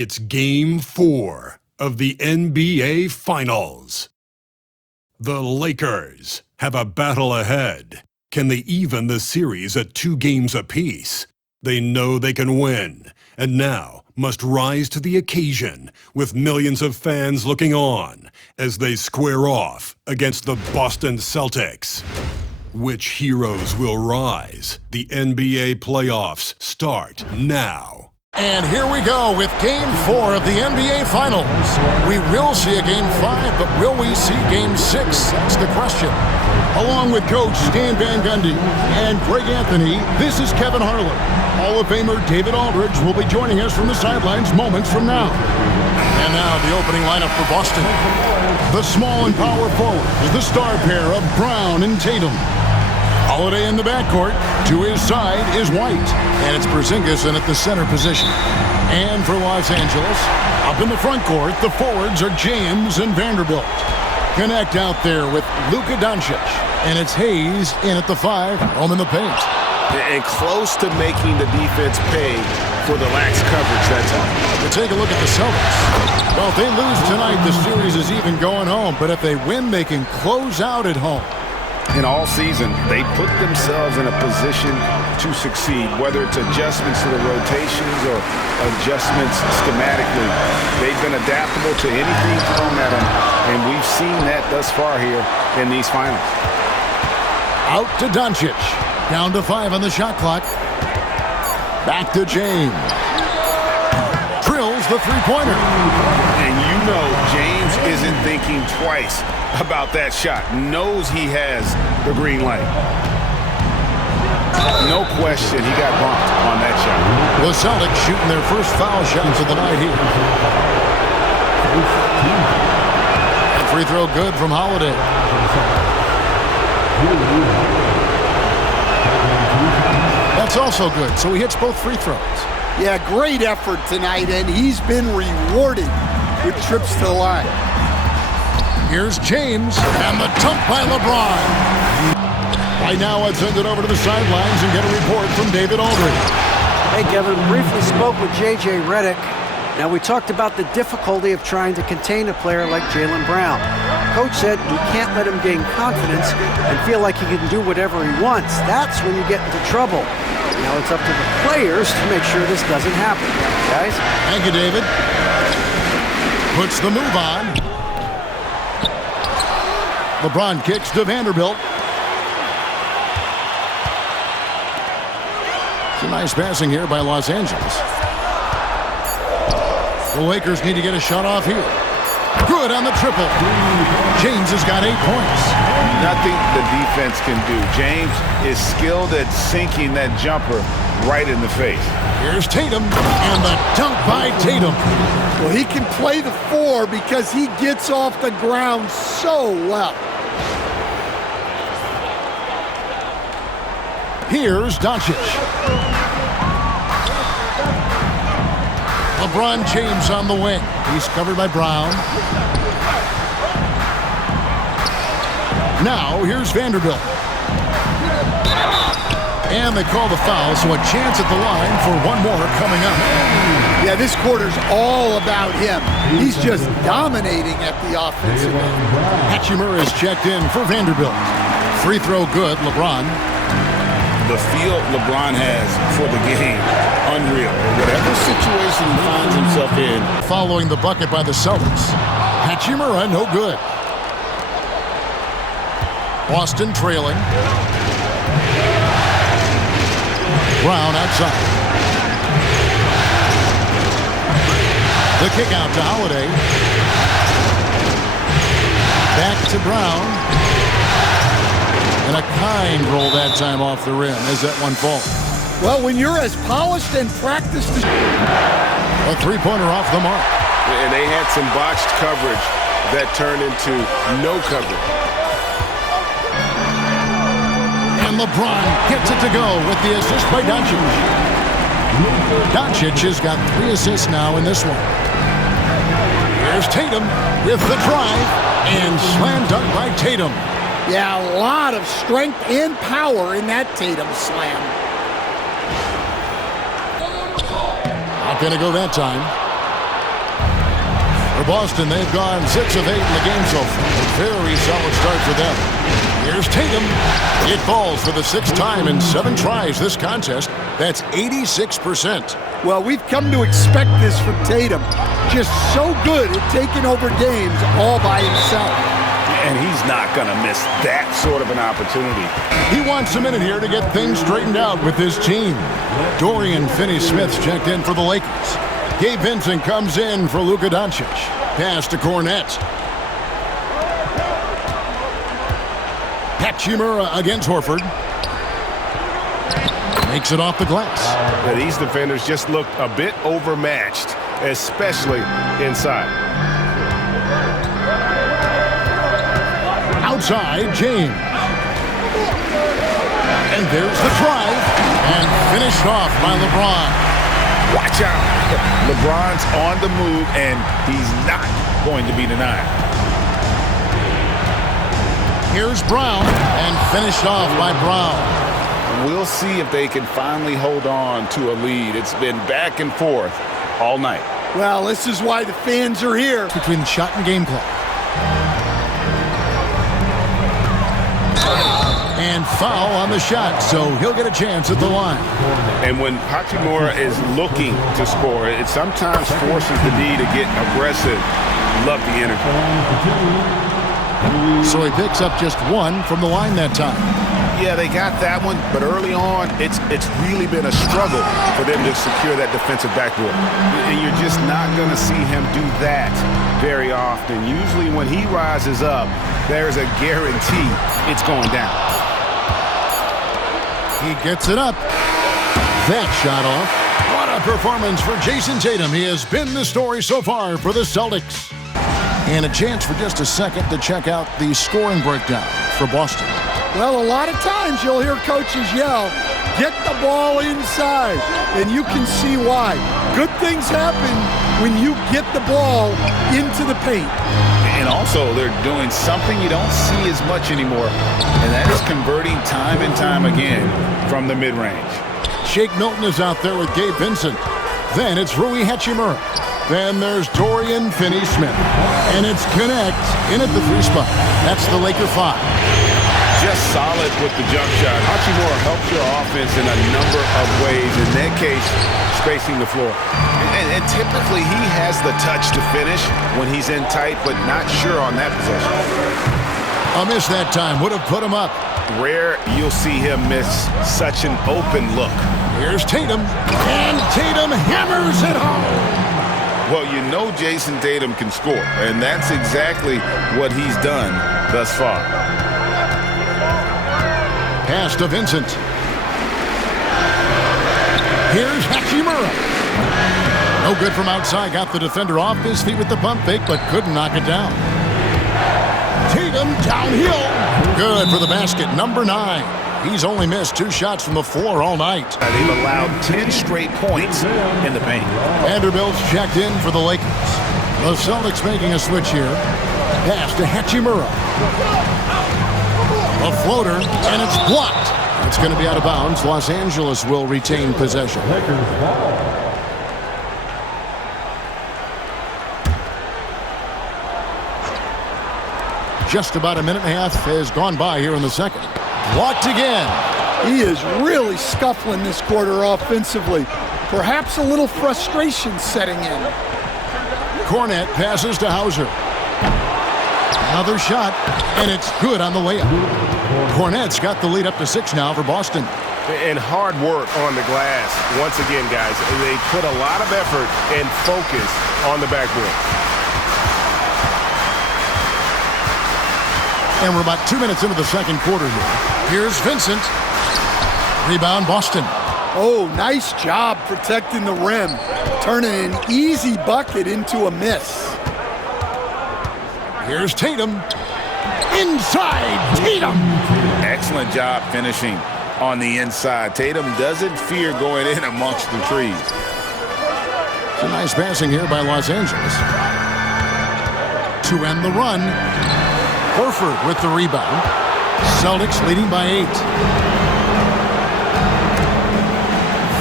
It's Game 4 of the NBA Finals. The Lakers have a battle ahead. Can they even the series at 2 games apiece? They know they can win, and now must rise to the occasion with millions of fans looking on as they square off against the Boston Celtics. Which heroes will rise? The NBA playoffs start now. And here we go with Game 4 of the NBA Finals. We will see a Game 5, but will we see Game 6? That's the question. Along with Coach Stan Van Gundy and Greg Anthony, this is Kevin Harlan. Hall of Famer David Aldridge will be joining us from the sidelines moments from now. And now the opening lineup for Boston. The small and power forwards, the star pair of Brown and Tatum. Holiday in the backcourt. To his side is White. And it's Porzingis in at the center position. And for Los Angeles, up in the front court, the forwards are James and Vanderbilt. Connect out there with Luka Doncic. And it's Hayes in at the 5, home in the paint. And close to making the defense pay for the lax coverage that time. To take a look at the Celtics. Well, if they lose tonight, the series is even going home. But if they win, they can close out at home. In all season, they put themselves in a position to succeed, whether it's adjustments to the rotations or adjustments schematically. They've been adaptable to anything thrown at them, and we've seen that thus far here in these finals. Out to Doncic. Down to 5 on the shot clock. Back to James. Drills the three-pointer. And you know James isn't thinking twice about that shot. Knows he has the green light. No question he got bumped on that shot. The Celtics shooting their first foul shots of the night here. And free throw good from Holiday. That's also good, so he hits both free throws. Yeah, great effort tonight, and he's been rewarded with trips to the line. Here's James, and the dunk by LeBron. Right now, let's send it over to the sidelines and get a report from David Aldridge. Hey, Kevin, briefly spoke with J.J. Redick. Now, we talked about the difficulty of trying to contain a player like Jaylen Brown. Coach said we can't let him gain confidence and feel like he can do whatever he wants. That's when you get into trouble. Now it's up to the players to make sure this doesn't happen. Guys? Thank you, David. Puts the move on. LeBron kicks to Vanderbilt. It's a nice passing here by Los Angeles. The Lakers need to get a shot off here. Good on the triple. James has got 8 points. Nothing the defense can do. James is skilled at sinking that jumper right in the face. Here's Tatum, and the dunk by Tatum. Well, he can play the 4 because he gets off the ground so well. Here's Doncic. LeBron James on the wing. He's covered by Brown. Now, here's Vanderbilt. And they call the foul, so a chance at the line for one more coming up. Yeah, this quarter's all about him. He's just dominating at the offensive end. Hachimura is checked in for Vanderbilt. Free throw good, LeBron. The feel LeBron has for the game, unreal. Whatever situation he finds himself in. Following the bucket by the Celtics. Hachimura, no good. Boston trailing. Brown outside. The kick out to Holiday. Back to Brown. And a kind roll that time off the rim as that one falls. Well, when you're as polished and practiced as... A three-pointer off the mark. And they had some botched coverage that turned into no coverage. And LeBron gets it to go with the assist by Doncic. Doncic has got 3 assists now in this one. Here's Tatum with the drive and slam dunk by Tatum. Yeah, a lot of strength and power in that Tatum slam. Not going to go that time. For Boston, they've gone 6 of 8 in the game so far. A very solid start for them. Here's Tatum. It falls for the 6th time in 7 tries this contest. That's 86%. Well, we've come to expect this from Tatum. Just so good at taking over games all by himself. And he's not going to miss that sort of an opportunity. He wants a minute here to get things straightened out with his team. Dorian Finney-Smith checked in for the Lakers. Gabe Vincent comes in for Luka Doncic. Pass to Cornet. Hachimura against Horford. Makes it off the glass. Yeah, these defenders just looked a bit overmatched, especially inside. Outside, James. And there's the drive. And finished off by LeBron. Watch out. LeBron's on the move, and he's not going to be denied. Here's Brown, and finished off by Brown. We'll see if they can finally hold on to a lead. It's been back and forth all night. Well, this is why the fans are here. Between shot and game clock. And foul on the shot, so he'll get a chance at the line. And when Hachimura is looking to score, it sometimes forces the D to get aggressive. Love the energy. So he picks up just 1 from the line that time. Yeah, they got that one, but early on, it's really been a struggle for them to secure that defensive backboard. And you're just not going to see him do that very often. Usually when he rises up, there's a guarantee it's going down. He gets it up. That shot off. What a performance for Jason Tatum. He has been the story so far for the Celtics. And a chance for just a second to check out the scoring breakdown for Boston. Well, a lot of times you'll hear coaches yell, get the ball inside, and you can see why. Good things happen when you get the ball into the paint. And also, they're doing something you don't see as much anymore, and that is converting time and time again from the mid-range. Shake Milton is out there with Gabe Vincent. Then it's Rui Hachimura. Then there's Dorian Finney-Smith. And it's Connect in at the 3 spot. That's the Laker 5. Just solid with the jump shot. Hachimura helps your offense in a number of ways. In that case, spacing the floor. And typically he has the touch to finish when he's in tight, but not sure on that possession. A miss that time would have put him up. Rare you'll see him miss such an open look. Here's Tatum. And Tatum hammers it home. Well, you know Jason Tatum can score, and that's exactly what he's done thus far. Pass to Vincent. Here's Hachimura. No good from outside. Got the defender off his feet with the pump fake, but couldn't knock it down. Tatum downhill. Good for the basket. Number 9. He's only missed 2 shots from the floor all night. They've allowed 10 straight points in the paint. Vanderbilt's checked in for the Lakers. The Celtics making a switch here. Pass to Hachimura. A floater, and it's blocked. It's going to be out of bounds. Los Angeles will retain possession. Just about a minute and a half has gone by here in the second. Blocked again. He is really scuffling this quarter offensively. Perhaps a little frustration setting in. Cornet passes to Hauser. Another shot, and it's good on the layup. Cornet's got the lead up to 6 now for Boston. And hard work on the glass. Once again, guys, they put a lot of effort and focus on the backboard. And we're about 2 minutes into the second quarter here. Here's Vincent. Rebound, Boston. Oh, nice job protecting the rim. Turning an easy bucket into a miss. Here's Tatum. Inside, Tatum. Excellent job finishing on the inside. Tatum doesn't fear going in amongst the trees. It's a nice passing here by Los Angeles. To end the run, Horford with the rebound. Celtics leading by 8.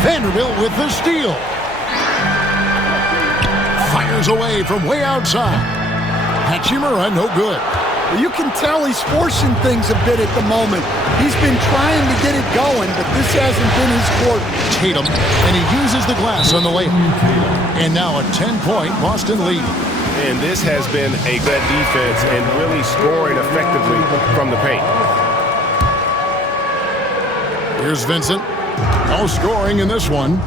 Vanderbilt with the steal. Fires away from way outside. Hachimura, no good. You can tell he's forcing things a bit at the moment. He's been trying to get it going, but this hasn't been his quarter. Tatum, and he uses the glass on the layup. And now a 10-point Boston lead. And this has been a good defense and really scoring effectively from the paint. Here's Vincent. No scoring in this one.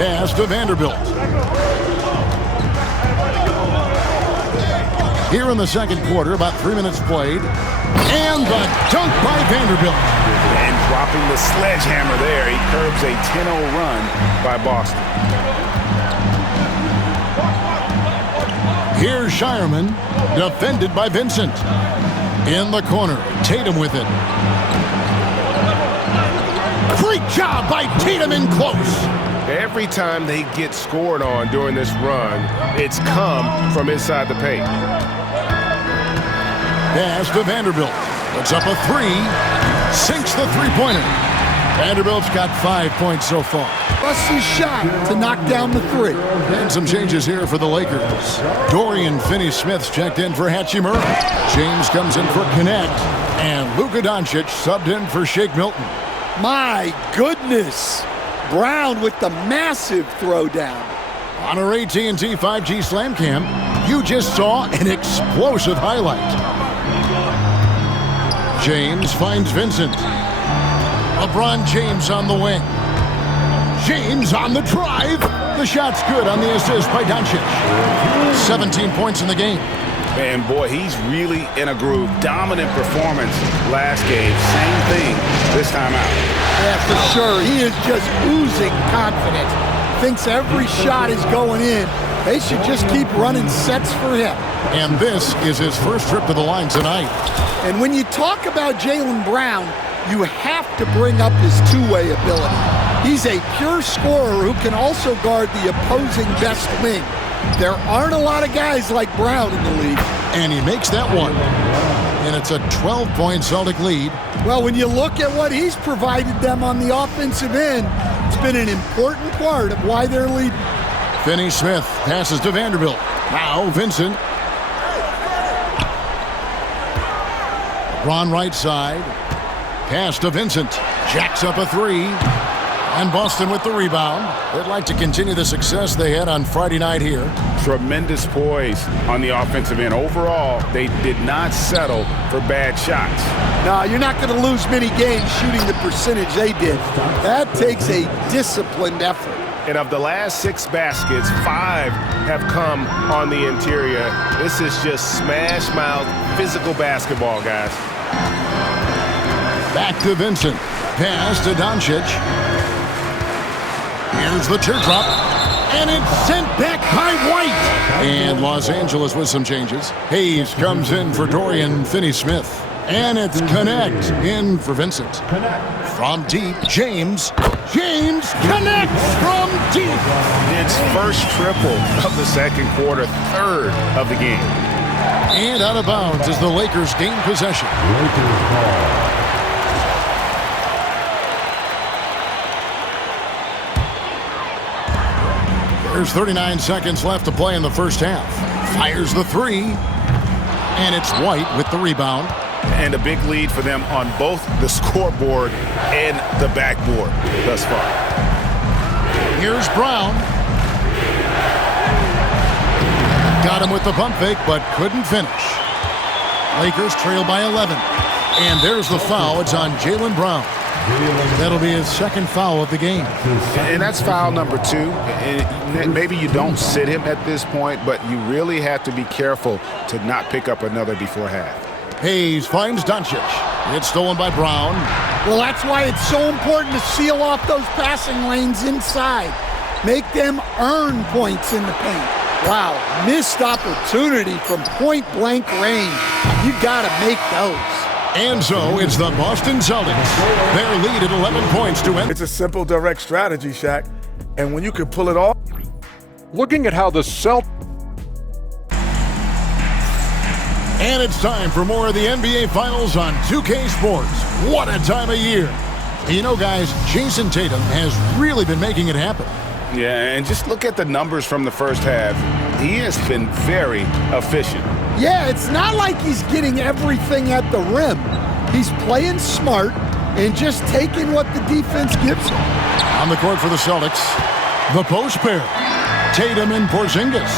Pass to Vanderbilt. Here in the second quarter, about 3 minutes played. And the dunk by Vanderbilt. And dropping the sledgehammer there, he curbs a 10-0 run by Boston. Here's Shireman, defended by Vincent. In the corner, Tatum with it. Great job by Tatum in close. Every time they get scored on during this run, it's come from inside the paint. Pass to Vanderbilt. Puts up a three. Sinks the three-pointer. Vanderbilt's got 5 points so far. Busts his shot to knock down the three. And some changes here for the Lakers. Dorian Finney-Smith's checked in for Hachimura. James comes in for Connect. And Luka Doncic subbed in for Shake Milton. My goodness. Brown with the massive throwdown. On our AT&T 5G Slam Cam, you just saw an explosive highlight. James finds Vincent. LeBron James on the wing. James on the drive. The shot's good on the assist by Doncic. 17 points in the game. And boy, he's really in a groove. Dominant performance last game. Same thing this time out. Yeah, for sure. He is just oozing confidence. Thinks every shot is going in. They should just keep running sets for him. And this is his first trip to the line tonight. And when you talk about Jaylen Brown, you have to bring up his two-way ability. He's a pure scorer who can also guard the opposing best wing. There aren't a lot of guys like Brown in the league. And he makes that one. And it's a 12-point Celtic lead. Well, when you look at what he's provided them on the offensive end, it's been an important part of why they're leading. Finney-Smith passes to Vanderbilt. Now Vincent. LeBron right side. Pass to Vincent. Jacks up a three. And Boston with the rebound. They'd like to continue the success they had on Friday night here. Tremendous poise on the offensive end. Overall, they did not settle for bad shots. No, you're not going to lose many games shooting the percentage they did. That takes a disciplined effort. And of the last 6 baskets, 5 have come on the interior. This is just smash mouth physical basketball, guys. Back to Vincent. Pass to Doncic. Here's the teardrop. And it's sent back by White. And Los Angeles with some changes. Hayes comes in for Dorian Finney-Smith. And it's Connect in for Vincent. From deep, James. James connects from deep. It's first triple of the second quarter, third of the game. And out of bounds as the Lakers gain possession. Lakers ball. There's 39 seconds left to play in the first half. Fires the three. And it's White with the rebound. And a big lead for them on both the scoreboard and the backboard thus far. Here's Brown. Got him with the pump fake, but couldn't finish. Lakers trail by 11. And there's the foul. It's on Jaylen Brown. That'll be his second foul of the game. And that's foul number 2. And maybe you don't sit him at this point, but you really have to be careful to not pick up another before half. Hayes finds Doncic. It's stolen by Brown. Well, that's why it's so important to seal off those passing lanes inside. Make them earn points in the paint. Wow, missed opportunity from point-blank range. You got to make those. And so it's the Boston Celtics. Their lead at 11 points to end. It's a simple, direct strategy, Shaq. And when you can pull it off. Looking at how the Celtics. And it's time for more of the NBA Finals on 2K Sports. What a time of year. You know, guys, Jason Tatum has really been making it happen. Yeah, and just look at the numbers from the first half. he has been very efficient. Yeah, it's not like he's getting everything at the rim. He's playing smart and just taking what the defense gives him. On the court for the Celtics, the post pair. Tatum and Porzingis.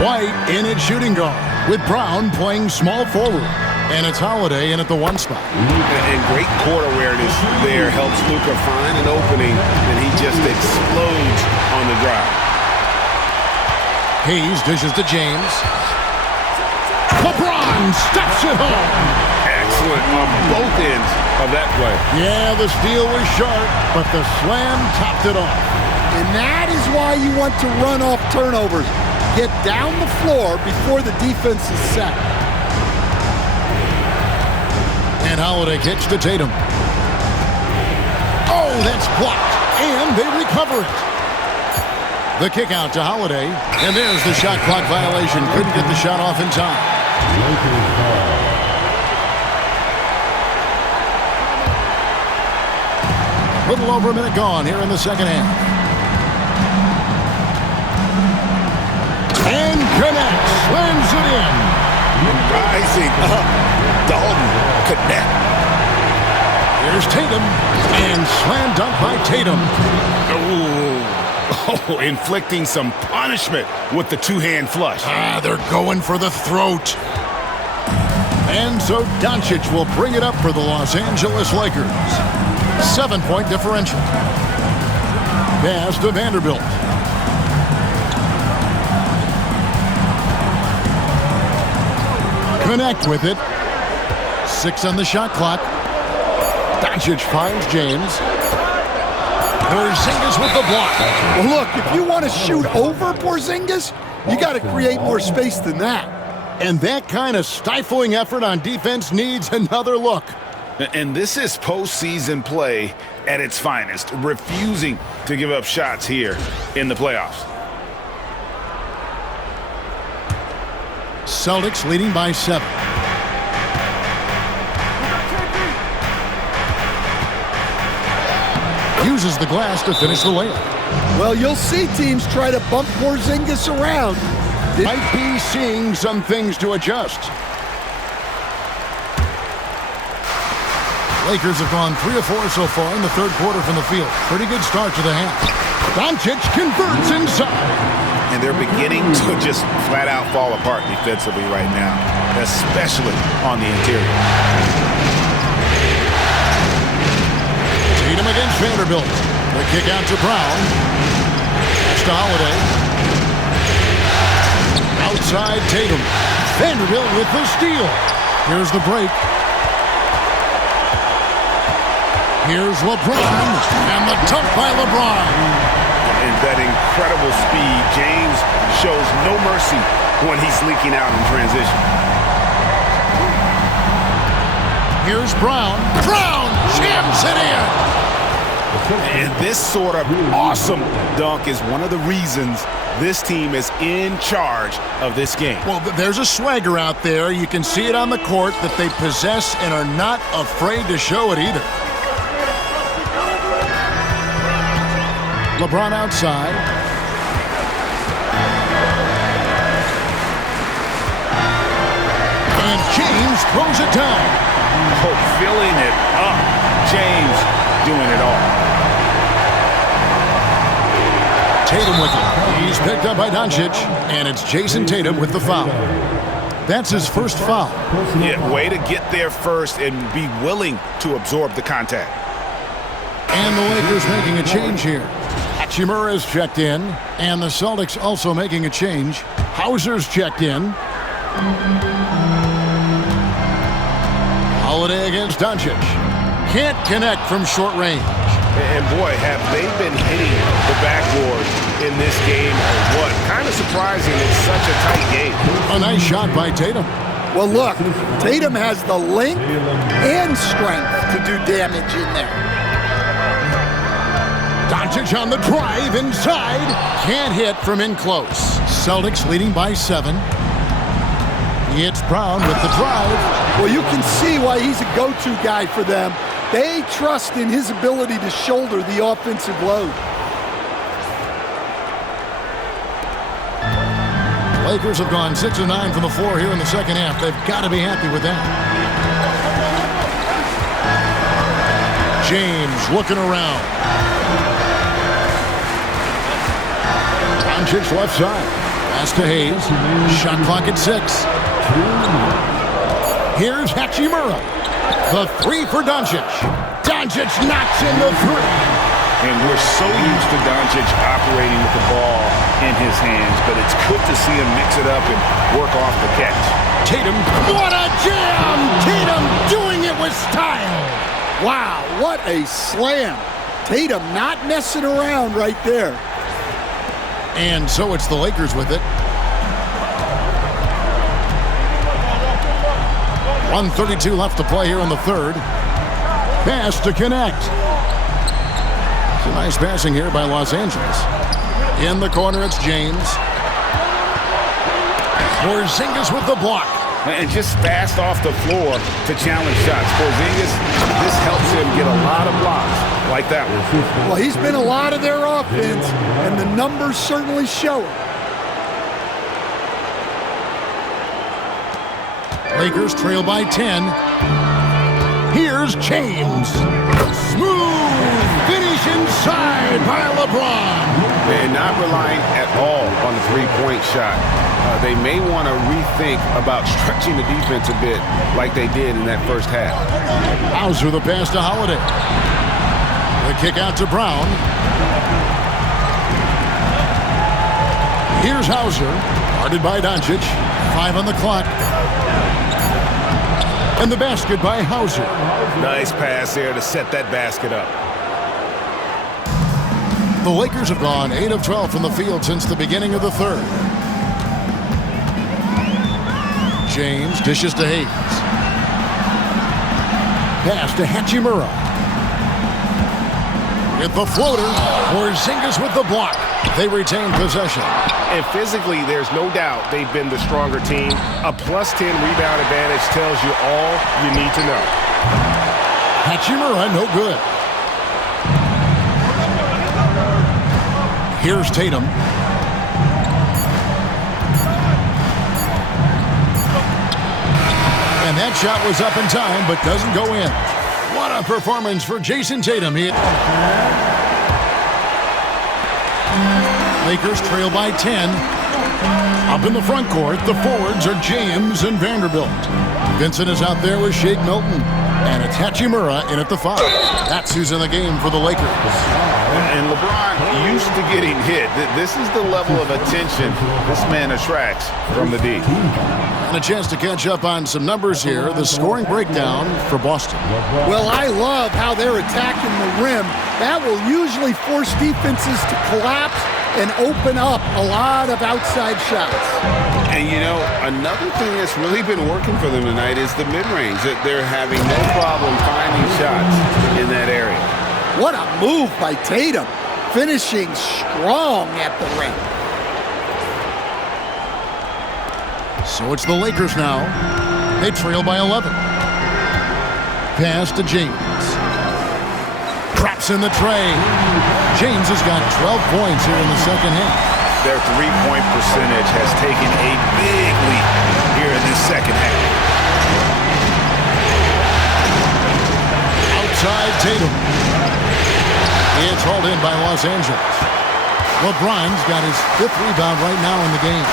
White in at shooting guard, with Brown playing small forward. And it's Holiday in at the 1 spot. And great court awareness there helps Luka find an opening, and he just explodes on the drive. Hayes dishes to James. LeBron steps it home. Excellent on both ends of that play. Yeah, the steal was sharp, but the slam topped it off. And that is why you want to run off turnovers. Get down the floor before the defense is set. And Holiday kicks to Tatum. Oh, that's blocked. And they recover it. The kick out to Holiday. And there's the shot clock violation. Couldn't get the shot off in time. A little over a minute gone here in the second half. And connects. Slams it in. Rising up. Dalton connect. Here's Tatum. And slam dunk by Tatum. Oh, inflicting some punishment with the two-hand flush. They're going for the throat. And so Doncic will bring it up for the Los Angeles Lakers. 7-point differential. Pass to Vanderbilt. Connect with it. 6 on the shot clock. Doncic finds James. Porzingis with the block. Well, look, if you want to shoot over Porzingis, you got to create more space than that. And that kind of stifling effort on defense needs another look. And this is postseason play at its finest, refusing to give up shots here in the playoffs. Celtics leading by 7. Uses the glass to finish the layup. Well, you'll see teams try to bump Porzingis around. Might be seeing some things to adjust. Lakers have gone 3 of 4 so far in the third quarter from the field. Pretty good start to the half. Doncic converts inside. And they're beginning to just flat out fall apart defensively right now, especially on the interior. Tatum against Vanderbilt. The kick out to Brown. That's to Holiday. Outside Tatum. Vanderbilt with the steal. Here's the break. Here's LeBron. And the dunk by LeBron. And that incredible speed, James shows no mercy when he's leaking out in transition. Here's Brown. Brown jams it in. And this sort of awesome dunk is one of the reasons this team is in charge of this game. Well, there's a swagger out there. You can see it on the court that they possess and are not afraid to show it either. LeBron outside. And James throws it down. Oh, filling it up. James doing it all. Tatum with it. He's picked up by Doncic, and it's Jason Tatum with the foul. That's his first foul. Yeah, way to get there first and be willing to absorb the contact. And the Lakers making a change here. Hachimura's checked in, and the Celtics also making a change. Hauser's checked in. Holiday against Doncic. Can't connect from short range. And boy, have they been hitting the backboard in this game or what? Kind of surprising it's such a tight game. A nice shot by Tatum. Well, look, Tatum has the length and strength to do damage in there. Doncic on the drive inside. Can't hit from in close. Celtics leading by 7. It's Brown with the drive. Well, you can see why he's a go-to guy for them. They trust in his ability to shoulder the offensive load. Lakers have gone 6 of 9 from the floor here in the second half. They've got to be happy with that. James looking around. Doncic left side. Pass to Hayes. Shot clock at 6. Here's Hachimura. The three for Doncic. Doncic knocks in the three. And we're so used to Doncic operating with the ball in his hands, but it's good to see him mix it up and work off the catch. Tatum. What a jam! Tatum doing it with style. Wow, what a slam. Tatum not messing around right there. And so it's the Lakers with it. 1:32 left to play here in the third. Pass to connect. Some nice passing here by Los Angeles. In the corner, it's James. Porzingis with the block. And just fast off the floor to challenge shots. Porzingis, this helps him get a lot of blocks like that one. Well, he's been a lot of their offense, and the numbers certainly show it. Lakers trail by 10. Here's James. Smooth finish inside by LeBron. They're not relying at all on the three-point shot. They may want to rethink about stretching the defense a bit like they did in that first half. Hauser the pass to Holiday. The kick out to Brown. Here's Hauser. Guarded by Doncic. 5 on the clock. And the basket by Hauser. Nice pass there to set that basket up. The Lakers have gone 8 of 12 from the field since the beginning of the third. James dishes to Hayes. Pass to Hachimura. With the floater, Porzingis with the block. They retain possession. And physically, there's no doubt they've been the stronger team. A +10 rebound advantage tells you all you need to know. Hachimura, no good. Here's Tatum. And that shot was up in time, but doesn't go in. What a performance for Jason Tatum. Lakers trail by 10. Up in the front court, the forwards are James and Vanderbilt. Vincent is out there with Shake Milton. And it's Hachimura in at the 5. That's who's in the game for the Lakers. And LeBron used to getting hit. This is the level of attention this man attracts from the D. And a chance to catch up on some numbers here. The scoring breakdown for Boston. Well, I love how they're attacking the rim. That will usually force defenses to collapse and open up a lot of outside shots. And, you know, another thing that's really been working for them tonight is the mid-range. That they're having no problem finding shots in that area. What a move by Tatum, finishing strong at the rim. So it's the Lakers now. They trail by 11. Pass to James. Traps in the tray. James has got 12 points here in the second half. Their three-point percentage has taken a big leap here in this second half. Outside Tatum. It's hauled in by Los Angeles. LeBron's got his 5th rebound right now in the game.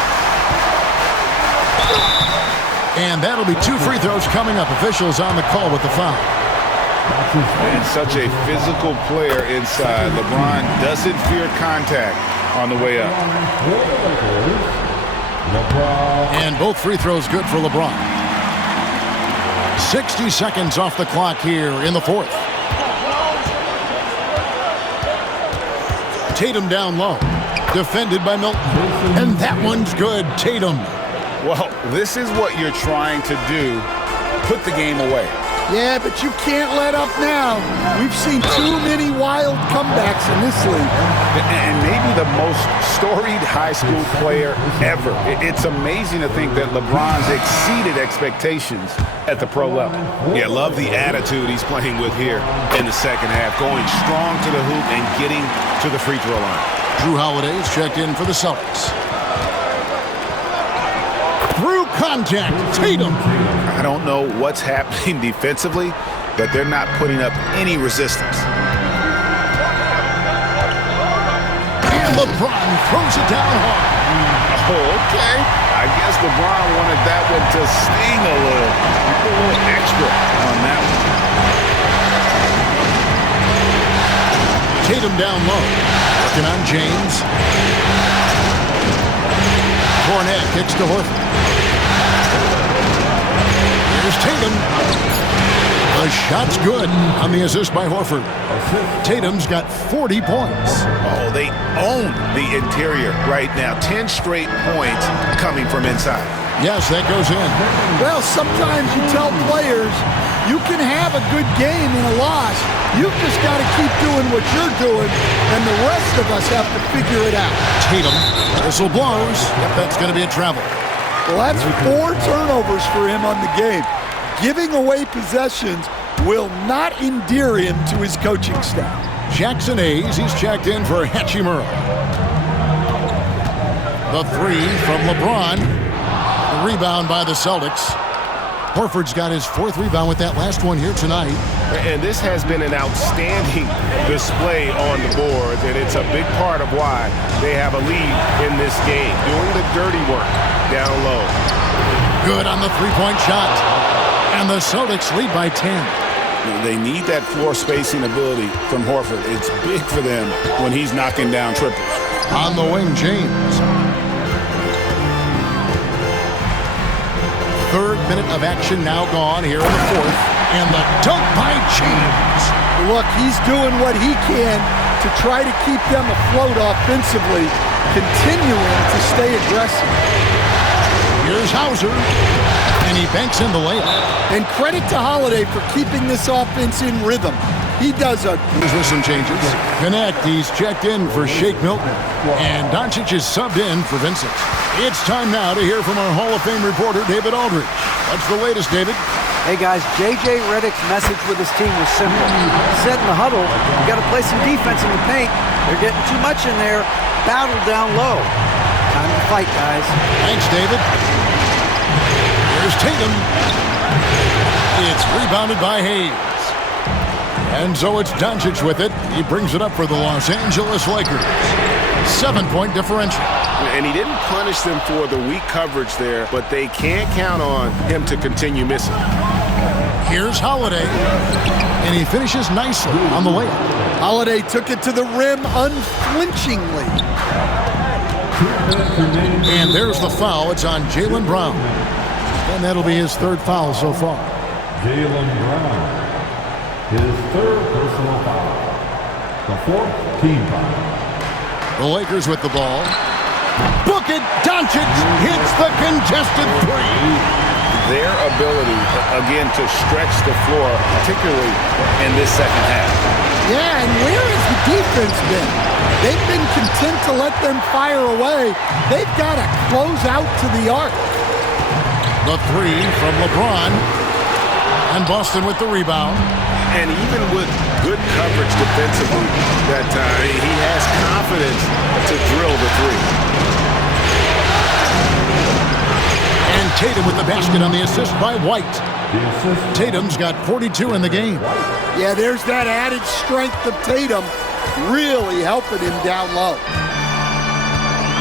And that'll be 2 free throws coming up. Officials on the call with the foul. And such a physical player inside. LeBron doesn't fear contact on the way up. And both free throws good for LeBron. 60 seconds off the clock here in the fourth. Tatum down low. Defended by Milton. And that one's good. Tatum. Well, this is what you're trying to do. Put the game away. Yeah, but you can't let up now. We've seen too many wild comebacks in this league. And maybe the most storied high school player ever. It's amazing to think that LeBron's exceeded expectations at the pro level. Yeah, love the attitude he's playing with here in the second half. Going strong to the hoop and getting to the free throw line. Drew Holiday's checked in for the Celtics. contact. Tatum. I don't know what's happening defensively, but they're not putting up any resistance. And LeBron throws it down hard. Oh, okay. I guess LeBron wanted that one to sting a little. A little extra on that one. Tatum down low. Working on James. Fournette kicks to Horford. Here's Tatum. The shot's good on the assist by Horford. Tatum's got 40 points. Oh, they own the interior right now. 10 straight points coming from inside. Yes, that goes in. Well, sometimes you tell players you can have a good game in a loss. You've just got to keep doing what you're doing, and the rest of us have to figure it out. Tatum, whistle blows. Yep, that's going to be a travel. Well, that's 4 turnovers for him on the game. Giving away possessions will not endear him to his coaching staff. Jackson Hayes, he's checked in for Hachimura. The three from LeBron. The rebound by the Celtics. Horford's got his 4th rebound with that last one here tonight. And this has been an outstanding display on the boards, and it's a big part of why they have a lead in this game, doing the dirty work down low. Good on the three-point shot. And the Celtics lead by 10. They need that floor spacing ability from Horford. It's big for them when he's knocking down triples. On the wing, James. 3rd minute of action now gone here in the 4th. And the dunk by James. Look, he's doing what he can to try to keep them afloat offensively, continuing to stay aggressive. Here's Hauser. And he banks in the layup. And credit to Holiday for keeping this offense in rhythm. He does a... Here's with some changes. Connect, he's checked in for Shake Milton. And Doncic is subbed in for Vincent. It's time now to hear from our Hall of Fame reporter, David Aldridge. What's the latest, David? Hey guys, J.J. Redick's message with his team was simple. He said in the huddle, you got to play some defense in the paint. They're getting too much in there. Battle down low. Time to fight, guys. Thanks, David. Here's Tatum. It's rebounded by Hayes. And so it's Doncic with it. He brings it up for the Los Angeles Lakers. 7-point differential. And he didn't punish them for the weak coverage there, but they can't count on him to continue missing. Here's Holiday. And he finishes nicely on the layup. Holiday took it to the rim unflinchingly. And there's the foul. It's on Jaylen Brown. And that'll be his 3rd foul so far. Jaylen Brown, his 3rd personal foul. The 4th team foul. The Lakers with the ball. Book it! Doncic hits the contested 3. Their ability, again, to stretch the floor, particularly in this second half. Yeah, and where has the defense been? They've been content to let them fire away. They've got to close out to the arc. The 3 from LeBron. And Boston with the rebound. And even with good coverage defensively that time, he has confidence to drill the 3. And Tatum with the basket on the assist by White. Tatum's got 42 in the game. Yeah, there's that added strength of Tatum really helping him down low.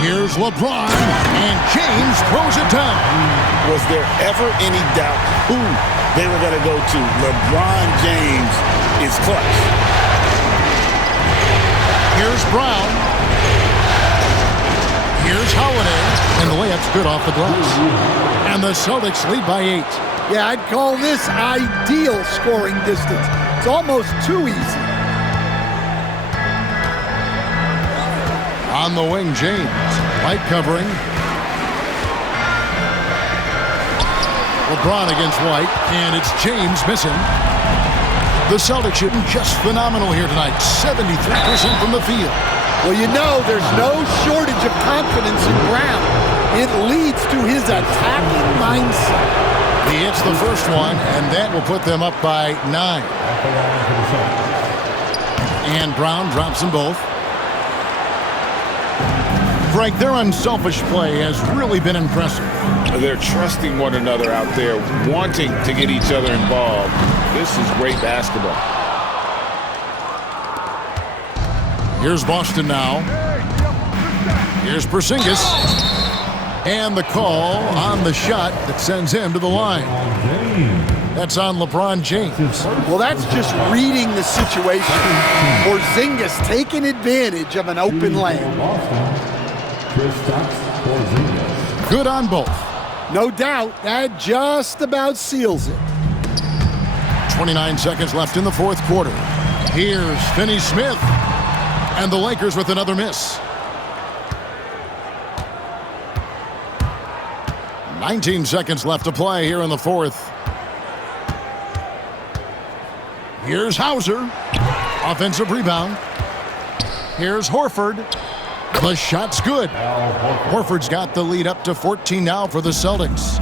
Here's LeBron, and James throws it down. Was there ever any doubt who they were going to go to? LeBron James is clutch. Here's Brown. Here's Holiday, and the layup's good off the glass. And the Celtics lead by 8. Yeah, I'd call this ideal scoring distance. It's almost too easy. On the wing, James. Light covering. LeBron against White, and it's James missing. The Celtics shooting just phenomenal here tonight. 73% from the field. Well, you know, there's no shortage of confidence in Brown. It leads to his attacking mindset. He hits the first one, and that will put them up by 9. And Brown drops them both. Frank, their unselfish play has really been impressive. They're trusting one another out there, wanting to get each other involved. This is great basketball. Here's Boston now. Here's Porzingis. And the call on the shot that sends him to the line. That's on LeBron James. Well, that's just reading the situation. Porzingis taking advantage of an open lane. Good on both. No doubt, that just about seals it. 29 seconds left in the fourth quarter. Here's Finney-Smith. And the Lakers with another miss. 19 seconds left to play here in the fourth. Here's Hauser. Offensive rebound. Here's Horford. The shot's good. Horford's got the lead up to 14 now for the Celtics.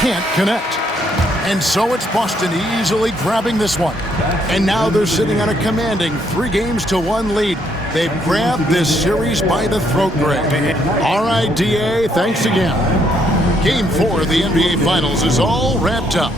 Can't connect. And so it's Boston easily grabbing this one. And now they're sitting on a commanding 3-1 lead. They've grabbed this series by the throat, Greg. All right, DA, thanks again. Game 4 of the NBA Finals is all wrapped up.